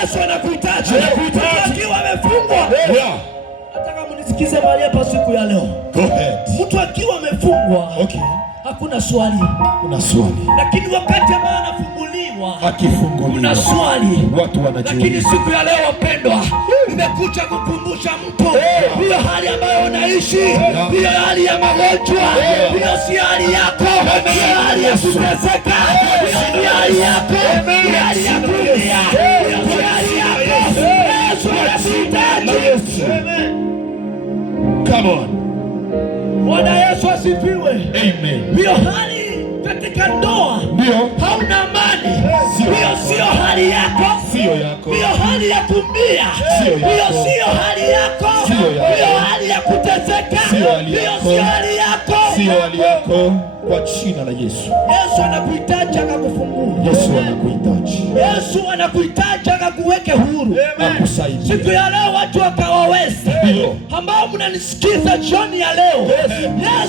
Yesu anakuhitaji. Akiwa amefungwa. Nataka mnisikize mahali hapa siku ya leo. Go ahead. Mtu akiwa amefungwa, okay, hakuna swali. Kuna swali. Lakini wakati ambao anafunguliwa, akifunguliwa, kuna swali. Watu wanajua. Lakini siku ya leo wapendwa, nimekuja kukumbusha mtu hiyo hali ambayo unaishi, hiyo hali ya magonjwa, hiyo si hali yako, hiyo hali ya kuteseka, hiyo si hali yako, hiyo hali ya kulia, hiyo si hali yako. Yesu anakuhitaji. Come on. Bwana Yesu asifiwe. Amen. Hiyo hali katika ndoa, ndio hauna amani, hiyo sio hali yako, sio yako. Hiyo hali ya kumbia, hiyo sio hali yako, hiyo hali ya kuteseka, hiyo sio hali yako, sio hali yako. Kwa jina la Yesu. Yesu anakuhitaji akakufungua. Yesu anakuhitaji. Yesu anakuhitaji akakuweke huru. Akusaidie. Siku ya leo watu wakawaweza ambao mnanisikiza jioni ya leo. Yesu